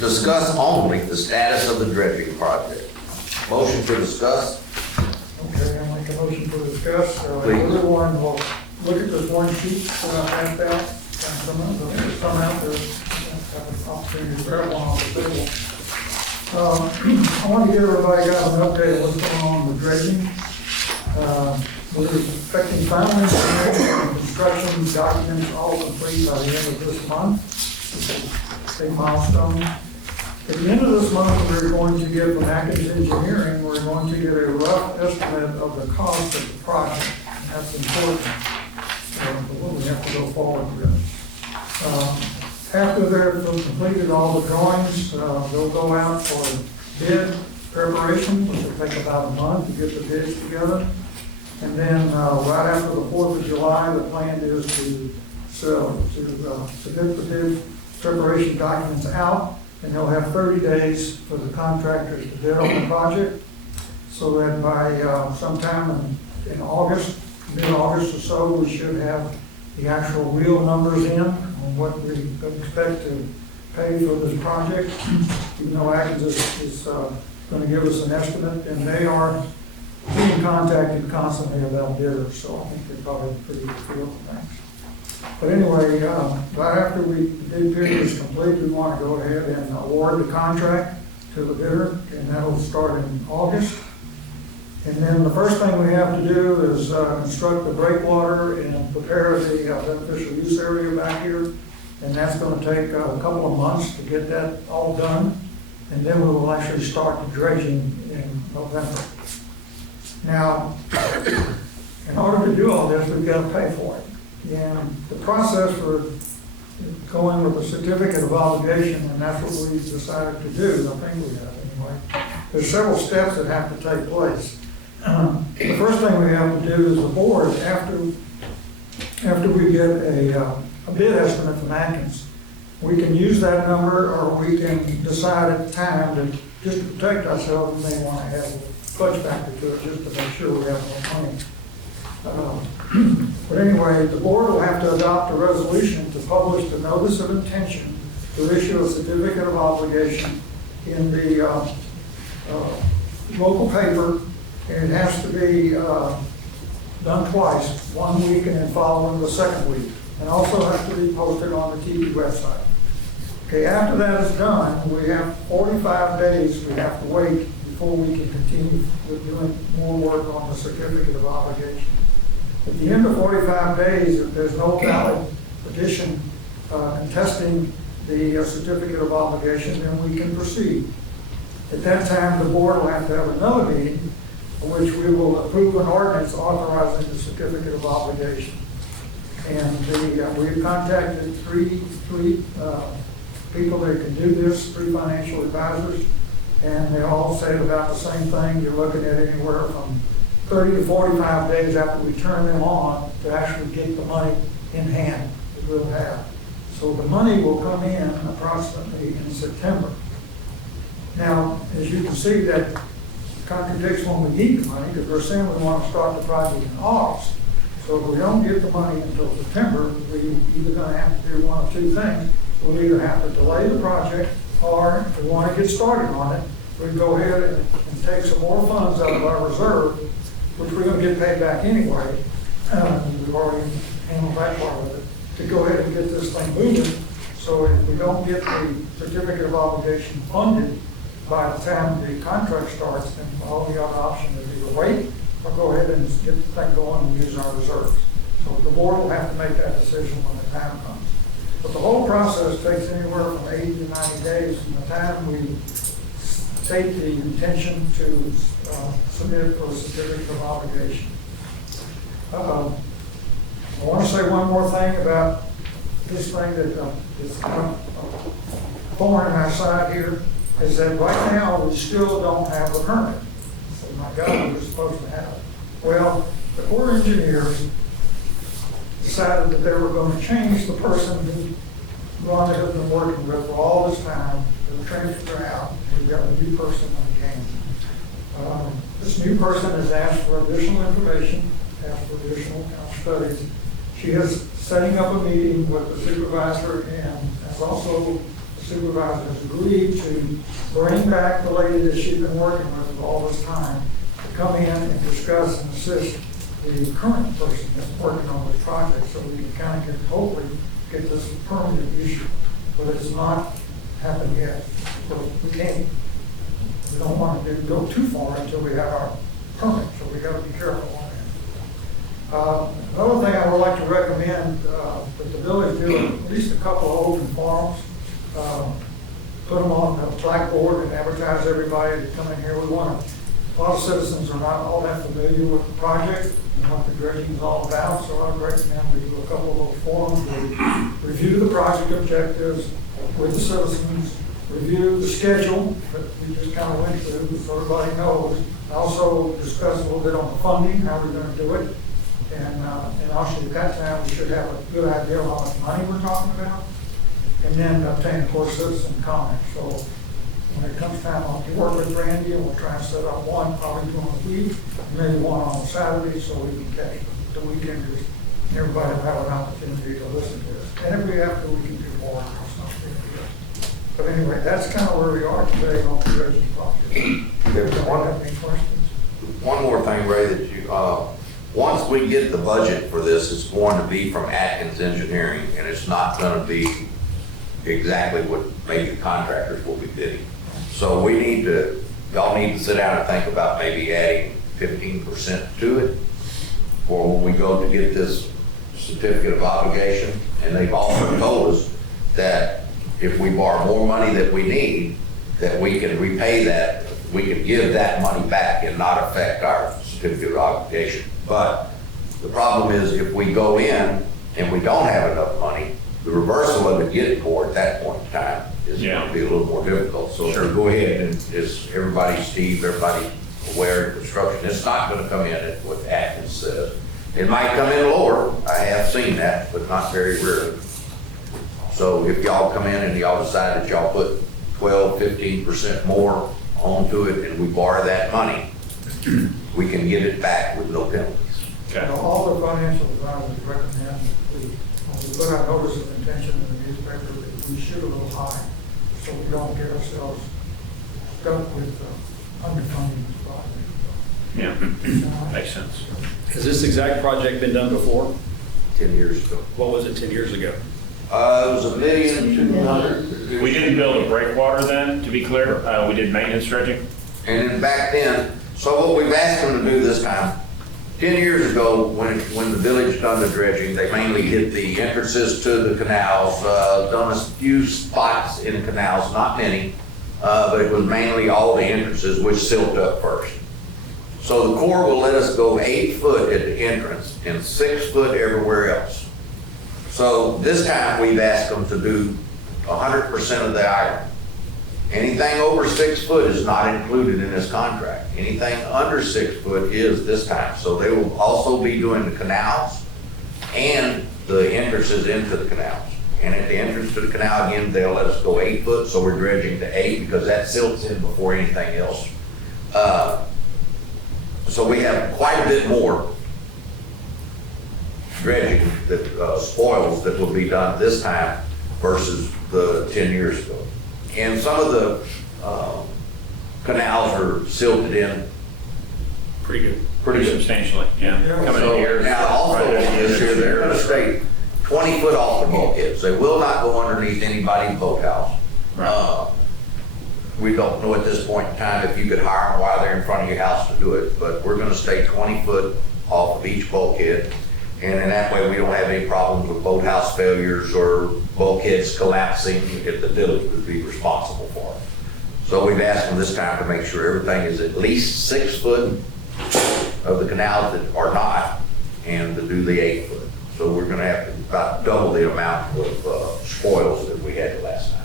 Discuss only the status of the dredging project. Motion to discuss. Okay, I'll make a motion to discuss. Please. Everyone will look at this one sheet that I passed out. And some out there, have an opportunity to grab one off the table. I want to give everybody an update of what's going on with dredging. We're expecting final engineering and construction documents all complete by the end of this month. Big milestone. At the end of this month, we're going to get from Atkins Engineering, we're going to get a rough estimate of the cost of the project. And that's important. A little have to go forward with. After they've completed all the drawings, they'll go out for bid preparation, which will take about a month to get the bids together. And then, right after the 4th of July, the plan is to submit the bid preparation documents out, and they'll have 30 days for the contractors to bid on the project, so that by sometime in August, mid-August or so, we should have the actual real numbers in on what we expect to pay for this project. Even though Atkins is going to give us an estimate, and they are being contacted constantly about bidders, so I think they probably have a pretty good feel for things. But anyway, right after the bid period is complete, we want to go ahead and award the contract to the bidder, and that'll start in August. And then the first thing we have to do is construct the breakwater and prepare the beneficial use area back here. And that's going to take a couple of months to get that all done. And then we will actually start the dredging in November. Now, in order to do all this, we've got to pay for it. And the process for going with a certificate of obligation, and that's what we decided to do, I think we have anyway. There's several steps that have to take place. The first thing we have to do is the board, after we get a bid estimate from Atkins, we can use that number, or we can decide at the time that just to protect ourselves, we may want to have a fudge factor to it just to make sure we have more money. But anyway, the board will have to adopt a resolution to publish the notice of intention to issue a certificate of obligation in the local paper. And it has to be done twice, 1 week and then following the second week. And also has to be posted on the Tiki website. Okay, after that is done, we have 45 days we have to wait before we can continue with doing more work on the certificate of obligation. At the end of 45 days, if there's no valid petition contesting the certificate of obligation, then we can proceed. At that time, the board will have to have another meeting in which we will approve an ordinance authorizing the certificate of obligation. And we've contacted three people that can do this, 3 financial advisors, and they all say about the same thing. You're looking at anywhere from 30 to 45 days after we turn them on to actually get the money in hand that we'll have. So the money will come in approximately in September. Now, as you can see, that contradicts when we need the money, because we're saying we want to start the project in August. So if we don't get the money until September, we're either going to have to do one of two things. We'll either have to delay the project, or if we want to get started on it, we go ahead and take some more funds out of our reserve, which we're going to get paid back anyway. We've already handled that part of it, to go ahead and get this thing moving. So if we don't get the certificate of obligation funded by the time the contract starts, then all the other option is either wait or go ahead and get the thing going and use our reserves. So the board will have to make that decision when the time comes. But the whole process takes anywhere from 80 to 90 days from the time we state the intention to submit for a certificate of obligation. I want to say one more thing about this thing that is kind of thorn in our side here, is that right now we still don't have the permit. Oh my God, we were supposed to have it. Well, the Corps of Engineers decided that they were going to change the person who Rhonda has been working with for all this time. They were transferred out, and we've got a new person on the game. This new person has asked for additional information, asked for additional studies. She is setting up a meeting with the supervisor, and has also the supervisor has agreed to bring back the lady that she's been working with all this time to come in and discuss and assist the current person that's working on this project, so we can kind of get, hopefully get this permanent issue. But it's not happened yet. So we don't want to go too far until we have our permit, so we got to be careful on that. Another thing I would like to recommend that the village do at least a couple of open forums, put them on the blackboard and advertise everybody to come in here. We want to a lot of citizens are not all that familiar with the project and what the dredging is all about, so I recommend we do a couple of little forums, we review the project objectives with the citizens, review the schedule that we just kind of went through, so everybody knows. Also discuss a little bit on the funding, how we're gonna do it. And also at that time, we should have a good idea of how much money we're talking about. And then obtain, of course, citizen comments. So when it comes time, I'll work with Randy and we'll try and set up one, probably during the week, maybe one on Saturday, so we can catch the weekenders. And everybody will have an opportunity to listen to it. And if we have to, we can do more. It's not a big deal. But anyway, that's kind of where we are today on the dredging project. There's Have any questions? one more thing, Ray, that you, once we get the budget for this, it's going to be from Atkins Engineering, and it's not gonna be exactly what maybe contractors will be bidding. So we need to, y'all need to sit down and think about maybe adding 15% to it for when we go to get this certificate of obligation. And they've also told us that if we borrow more money than we need, that we can repay that, we can give that money back and not affect our certificate of obligation. But the problem is if we go in and we don't have enough money, the reversal of it getting more at that point in time is going to be a little more difficult. So if we go ahead and is everybody, Steve, everybody aware of construction, it's not going to come in at what Atkins says. It might come in lower. I have seen that, but not very rarely. So if y'all come in and y'all decide that y'all put 12, 15% more onto it and we borrow that money, we can get it back with no penalties. Okay. All the financial advisors recommend we put our notice of intention in the newspaper that we shoot a little high, so we don't get ourselves stuck with underfunding this project. Yeah, makes sense. Has this exact project been done before? 10 years ago. What was it 10 years ago? It was $1,200,000. We didn't build a breakwater then, to be clear. We did maintenance dredging. And then back then, so what we've asked them to do this time, 10 years ago, when the village done the dredging, they mainly hit the entrances to the canals, done a few spots in the canals, not many, but it was mainly all the entrances which silted up first. So the Corps will let us go 8 foot at the entrance and 6 foot everywhere else. So this time we've asked them to do 100% of the island. Anything over 6 foot is not included in this contract. Anything under 6 foot is this time. So they will also be doing the canals and the entrances into the canals. And at the entrance to the canal again, they'll let us go 8 foot, so we're dredging to 8 because that silts in before anything else. So we have quite a bit more dredging that spoils that will be done this time versus the 10 years ago. And some of the canals are silted in Pretty good. pretty good. Substantially, yeah. Coming in So here. now also on this here, they're gonna stay 20 foot off the bulkheads. They will not go underneath anybody's boathouse. Right. We don't know at this point in time if you could hire them while they're in front of your house to do it, but we're gonna stay 20 foot off of each bulkhead. And in that way, we don't have any problems with boathouse failures or bulkheads collapsing if the village would be responsible for it. So we've asked them this time to make sure everything is at least 6 foot of the canals that are not, and to do the 8 foot. So we're gonna have to about double the amount of spoils that we had last time.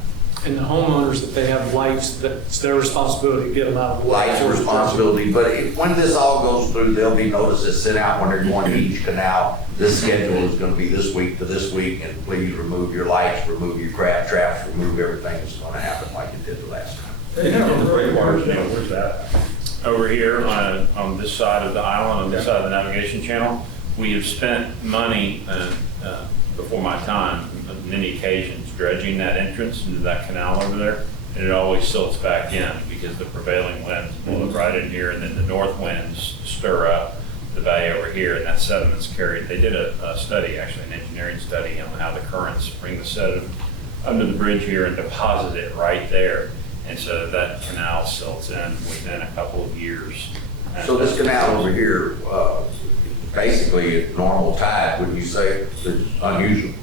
And the homeowners, if they have lights, that's their responsibility to get them out of the way. Lights responsibility, but when this all goes through, there'll be notices sent out when they're going to each canal. This schedule is gonna be this week to this week, and please remove your lights, remove your crab traps, remove everything that's gonna happen like it did the last time. They have a really good Now, where's that? Over here on this side of the island, on this side of the navigation channel, we have spent money before my time, on many occasions, dredging that entrance into that canal over there, and it always silts back in because the prevailing winds blow right in here, and then the north winds stir up the bay over here, and that sediment's carried. They did a study, actually an engineering study, on how the currents bring the sediment under the bridge here and deposit it right there. And so that canal silts in within a couple of years. So this canal over here, basically at normal tide, would you say it's unusual?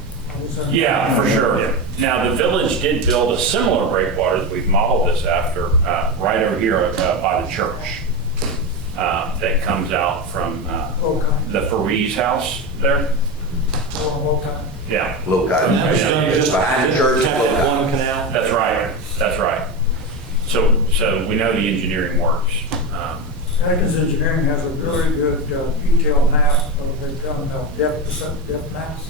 Yeah, for sure. Now, the village did build a similar breakwater that we've modeled this after, right over here by the church. that comes out from Okay. the Farees house there. Okay. Yeah, Low Cotton. Behind the church, Low Cotton. One canal. that's right, that's right. So we know the engineering works. Atkins Engineering has a really good detailed map. They've done depth maps,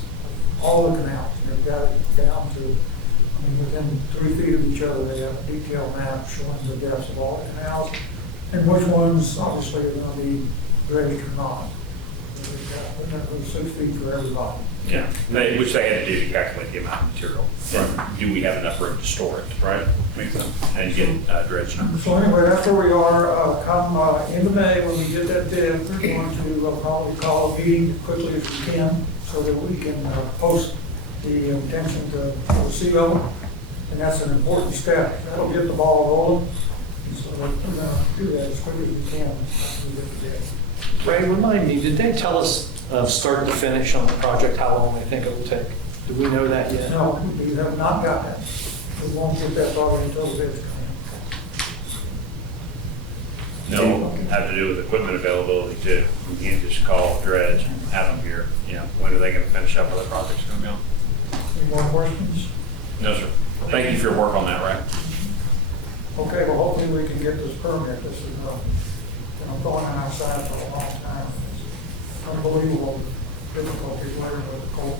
all the canals. They've got it down to, I mean, within 3 feet of each other, they have a detailed map showing the depths of all the canals and which ones obviously are going to be dredged or not. There's 6 feet for everybody. Yeah, which they had to do to calculate the amount of material. And do we have enough room to store it, right? Makes sense. And get dredge numbers. So anyway, that's where we are. Come into May, when we get that bid, we're going to probably call a meeting quickly as we can so that we can post the intention to for the CO. And that's an important step. That'll get the ball rolling. And so we're going to do that as quick as we can after we get the bid. Ray, remind me, did they tell us start to finish on the project, how long they think it will take? Do we know that yet? No, we have not got that. We won't get that probably until the bid's come in. No, have to do with equipment availability too. You can't just call dredge and have them here. You know, when are they going to finish up? Are the projects going to go? Any more questions? No, sir. Thank you for your work on that, Ray. Okay, well, hopefully we can get this permit. This is, been going on our side for a long time. It's unbelievable difficulties later with the cold.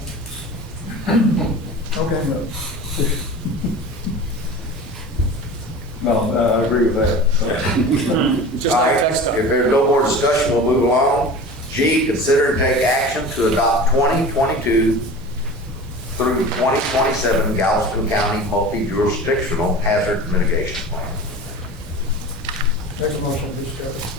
Okay, No, I agree with that. Just All like right, text if there's no more discussion, we'll move along. G, consider and take action to adopt 2022 through 2027 Galveston County multi-jurisdictional hazard mitigation plan. Make a motion to discuss.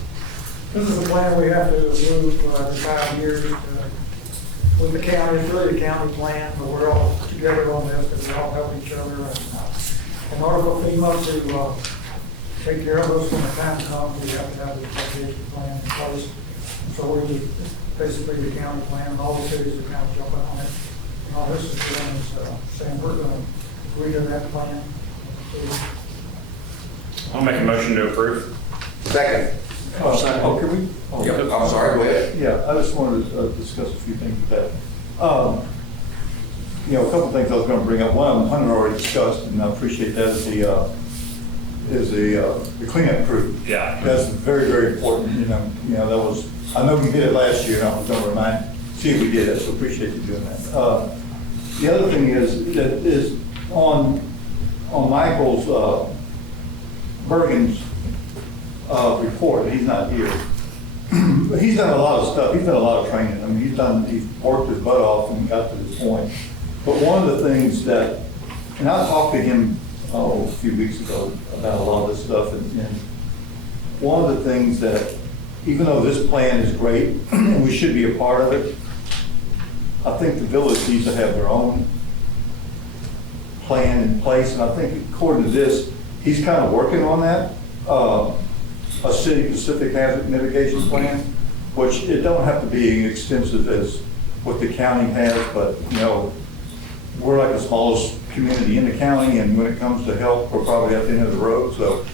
This is a plan we have to move for 5 years with the county. It's really a county plan, but we're all together on this because we all help each other. And in order for FEMA to take care of us when the time comes, we have to have this mitigation plan in place. So we're just basically the county plan, and all the cities are kind of jumping on it. And all this is doing is saying we're going to agree to that plan. I'll make a motion to approve. Second. Oh, can we? Oh, Yep, I'm sorry, go ahead. Yeah, I just wanted to discuss a few things with that. You know, a couple things I was going to bring up. One, Hunter already discussed, and I appreciate that, is the cleanup crew. Yeah. That's very, very important. You know, that was, I know we did it last year, and I was going to see if we did it, so appreciate you doing that. The other thing is on Michael's, Bergen's report. He's not here. He's done a lot of stuff. He's done a lot of training. I mean, he's worked his butt off and got to this point. But one of the things that, and I talked to him a few weeks ago about a lot of this stuff, and one of the things that, even though this plan is great and we should be a part of it, I think the village needs to have their own plan in place. And I think according to this, he's kind of working on that. A city-specific hazard mitigation plan, which it don't have to be extensive as what the county has, but, you know, we're like the smallest community in the county, and when it comes to help, we're probably at the end of the road, so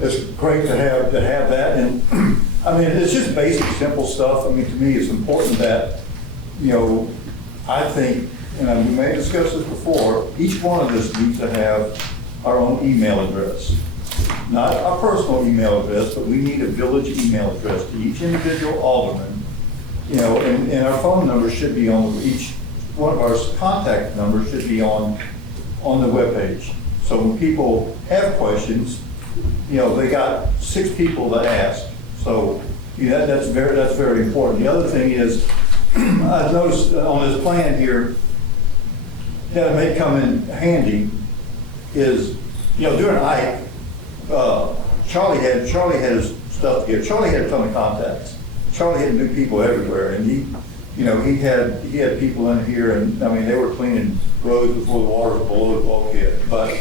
it's great to have that. And I mean, it's just basic, simple stuff. I mean, to me, it's important that, you know, I think, and we may have discussed this before, each one of us needs to have our own email address. Not our personal email address, but we need a village email address to each individual alderman. You know, and our phone number should be on each one of our contact numbers should be on the webpage. So when people have questions, you know, they got 6 people to ask. So yeah, that's very important. The other thing is, I've noticed on this plan here that may come in handy is, you know, during Ike, Charlie had his stuff together. Charlie had a ton of contacts. Charlie had new people everywhere, and he had people in here, and I mean, they were cleaning roads before the water was below the bulkhead. But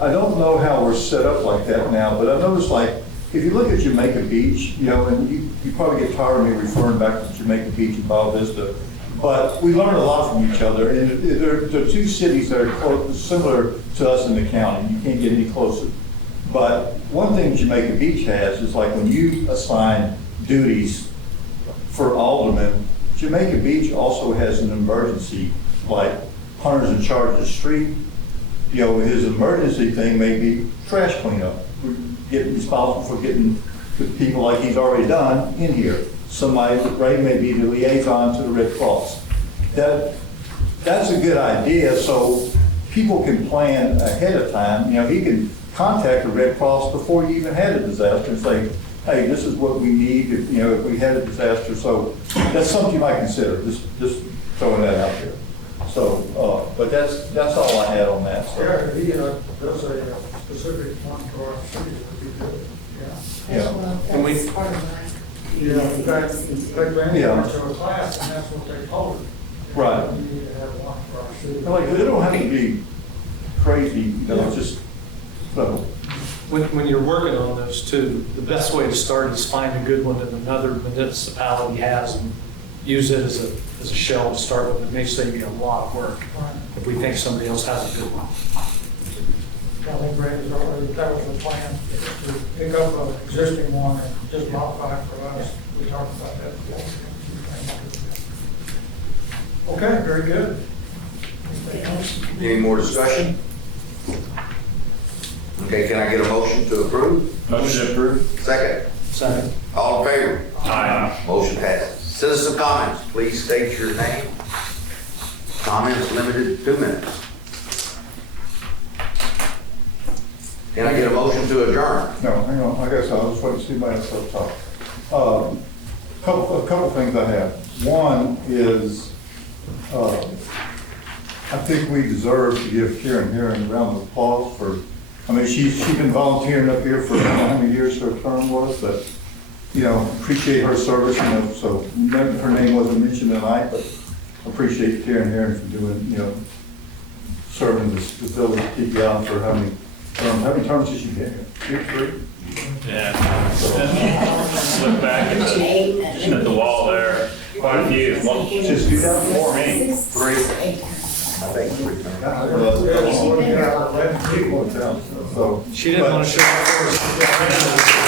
I don't know how we're set up like that now, but I noticed, like, if you look at Jamaica Beach, you know, and you probably get tired of me referring back to Jamaica Beach and Boa Vista, but we learn a lot from each other, and there are 2 cities that are similar to us in the county. You can't get any closer. But one thing Jamaica Beach has is like when you assign duties for aldermen, Jamaica Beach also has an emergency, like Hunter's in charge of the street. You know, his emergency thing may be trash cleanup. We're getting responsible for getting the people like he's already done in here. Somebody, Ray may be the liaison to the Red Cross. That's a good idea, so people can plan ahead of time. You know, he can contact the Red Cross before you even had a disaster and say, hey, this is what we need, you know, if we had a disaster. So that's something you might consider, just throwing that out there. So, but that's all I had on that. So. Yeah, he does a specific one for our city, that would be good, yeah. Yeah. And we- That's part of my. Yeah, in fact, they ran Yeah. into a class, and that's what they told us. Right. We need to have one for our city. Like, it don't have to be crazy, you know, just, so. When you're working on those two, the best way to start is find a good one that another municipality has and use it as a shell to start with. It may save you a lot of work if we think somebody else has a good one. I think Brad has already, that was the plan, to pick up an existing one and just modify it for us. We talked about that before. Okay, very good. Anything else? Any more discussion? Okay, can I get a motion to approve? Motion approved. Second. Second. All in favor? Aye. Motion passes. Citizen comments, please state your name. Comments limited to 2 minutes. Can I get a motion to adjourn? No, hang on, I guess I'll just wait and see my myself talk. A couple things I have. One is, I think we deserve to give Karen Herring a round of applause for, I mean, she's been volunteering up here for I don't know how many years her term was, but, you know, appreciate her service, you know, so her name wasn't mentioned tonight, but appreciate Karen Herring for doing, you know, serving the village of Tiki Island for how many terms has she been here? 2, 3? Yeah. Look back at the wall there, quite a few. Just 2004. Me. 3. I think 3 terms. So, She didn't want to show up first.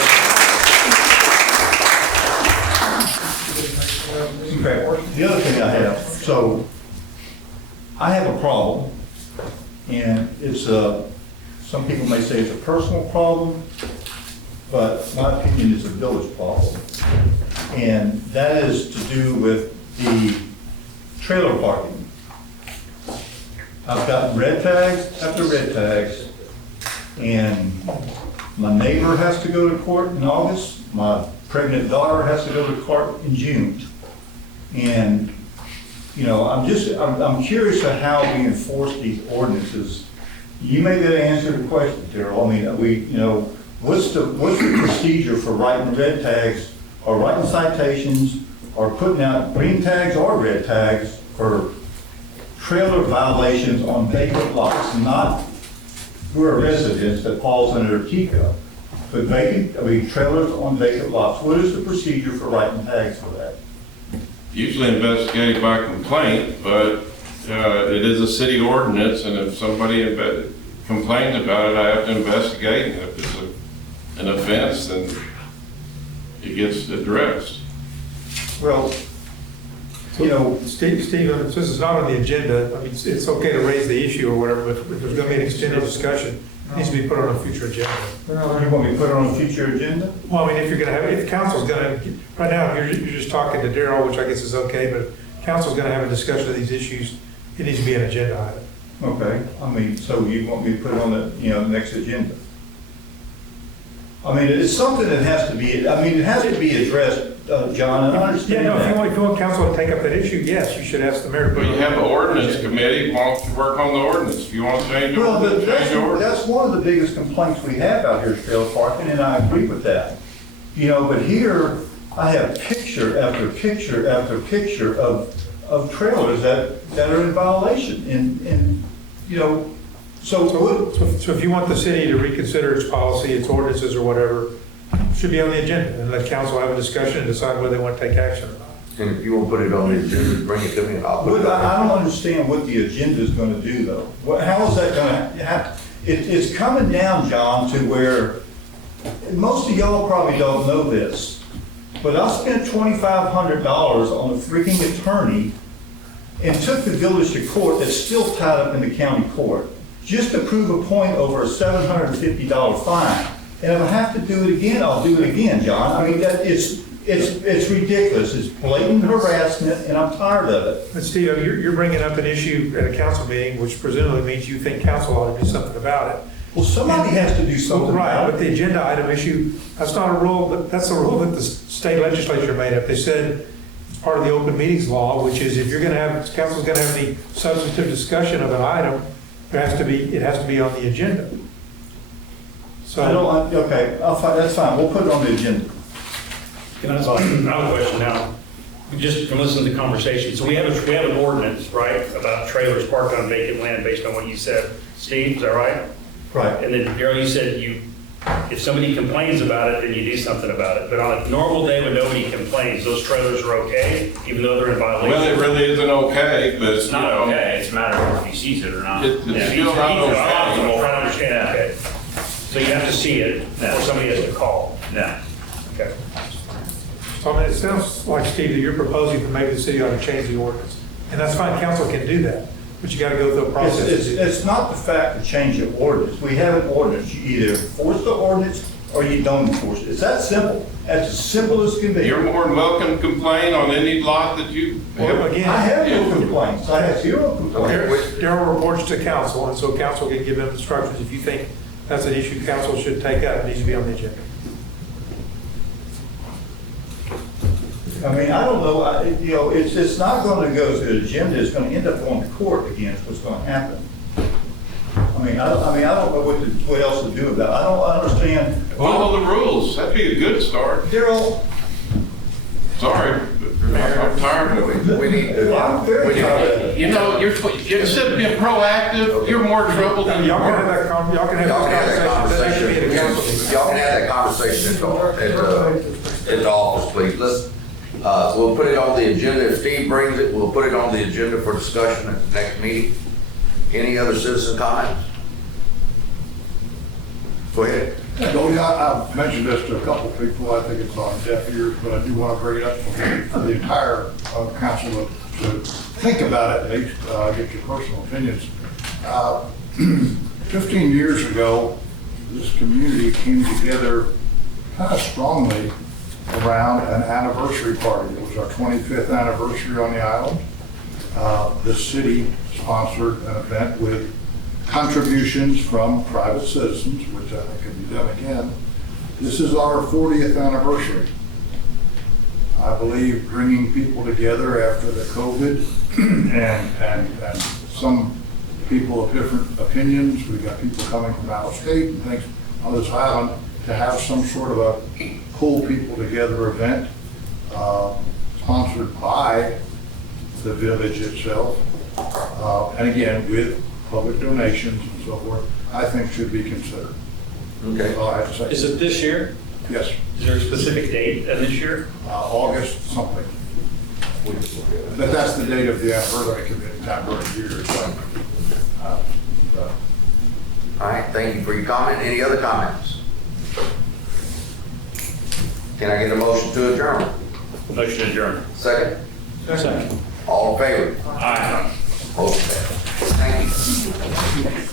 okay, the other thing I have, so I have a problem, and it's some people may say it's a personal problem, but my opinion is a village problem. And that is to do with the trailer parking. I've got red tags after red tags, and my neighbor has to go to court in August, my pregnant daughter has to go to court in June. And, you know, I'm curious of how we enforce these ordinances. You may be able to answer the question, Darrell. I mean, you know, what's the procedure for writing red tags or writing citations or putting out green tags or red tags for trailer violations on vacant lots, not where a residence that falls under TICA, but trailers on vacant lots. What is the procedure for writing tags for that? Usually investigated by complaint, but it is a city ordinance, and if somebody complains about it, I have to investigate, and if it's an offense, then it gets addressed. Well, you know, Steve, since it's not on the agenda, I mean, it's okay to raise the issue or whatever, but if there's going to be an extended discussion, it needs to be put on a future agenda. you want me to put it on a future agenda? Well, I mean, if you're going to have, if council's going to, right now, if you're just talking to Darrell, which I guess is okay, but if council's going to have a discussion of these issues, it needs to be an agenda item. Okay, I mean, so you want me to put it on the, you know, the next agenda? I mean, it's something that has to be, I mean, it has to be addressed, John, and I Yeah, understand no, that. if you want council to take up that issue, yes, you should ask the mayor to put We it on. have an ordinance committee, why don't you work on the ordinance? If you want to change the Well, but ordinance, change the ordinance. that's one of the biggest complaints we have out here is trailer parking, and I agree with that. You know, but here, I have picture after picture after picture of trailers that are in violation, and, you know, so So if you want the city to reconsider its policy, its ordinances or whatever, it should be on the agenda and let council have a discussion and decide whether they want to take action or not. And if you won't put it on the agenda, bring it to me and I'll put it on. I don't understand what the agenda is going to do, though. How is that going to happen? It's coming down, John, to where most of y'all probably don't know this, but I spent $2,500 on a freaking attorney and took the village to court that's still tied up in the county court, just to prove a point over a $750 fine. And if I have to do it again, I'll do it again, John. I mean, it's ridiculous. It's blatant harassment, and I'm tired of it. But Steve, you're bringing up an issue at a council meeting, which presumably means you think council ought to do something about it. Well, somebody has to do something Right, about but it. the agenda item issue, that's not a rule, but that's a rule that the state legislature made up. They said it's part of the open meetings law, which is if you're gonna have, council's gonna have any substantive discussion of an item, it has to be on the agenda. So. Okay, that's fine. We'll put it on the agenda. Can I ask another question now? Just from listening to the conversation, so we have an ordinance, right, about trailers parked on vacant land based on what you said. Steve, is that right? Right. And then Daryl, you said if somebody complains about it, then you do something about it. But on a normal day when nobody complains, those trailers are okay, even though they're in violation? Well, it really isn't okay, but It's not okay, it's a matter of if he sees it or not. It's Yeah, still not he's okay. I'm trying to understand, okay. So you have to see it, or somebody has to call. Yeah. Okay. So I mean, it sounds like, Steve, that you're proposing that maybe the city ought to change the ordinance. And that's fine, council can do that, but you gotta go through a process. to do that. It's not the fact to change the ordinance. We have an ordinance. You either enforce the ordinance or you don't enforce it. It's that simple. That's as simple as can be. you're more than welcome to complain on any lot that you Well, have. again. I have no complaints. I have zero Okay, complaints. Daryl reports to council, and so council can give them instructions. If you think that's an issue council should take up, it needs to be on the agenda. I mean, I don't know, it's not going to go to the agenda. It's going to end up on the court again, is what's going to happen. I mean, I don't know what else to do about it. I don't understand. Follow the rules, that'd be a good start. Daryl, Sorry, but I'm tired of it. We need to. I'm very tired of it. You know, instead of being proactive, you're more trouble than you Y'all can have are. that, y'all can have Y'all can have that that conversation. That should be at a council conversation. meeting. Y'all can have that conversation at the office, please. We'll put it on the agenda. If Steve brings it, we'll put it on the agenda for discussion at the next meeting. Any other citizen comments? Go ahead. I've mentioned this to a couple of people. I think it's on deaf ears, but I do want to bring it up for the entire council to think about it, at least get your personal opinions. 15 years ago, this community came together kind of strongly around an anniversary party. It was our 25th anniversary on the island. The city sponsored an event with contributions from private citizens, which I think can be done again. This is our 40th anniversary. I believe bringing people together after the COVID and some people of different opinions. We've got people coming from out of state and things on this island to have some sort of a pull people together event sponsored by the village itself. And again, with public donations and so forth, I think should be considered. Okay. That's all I have to say. Is it this year? Yes, Is there a specific date this year? August something. But that's the date of the anniversary, it could be any time during the year. So, All right, thank you for your comment. Any other comments? Can I get a motion to adjourn? Motion adjourned. Second? Second. All in favor? Aye. Motion passed. Thank you.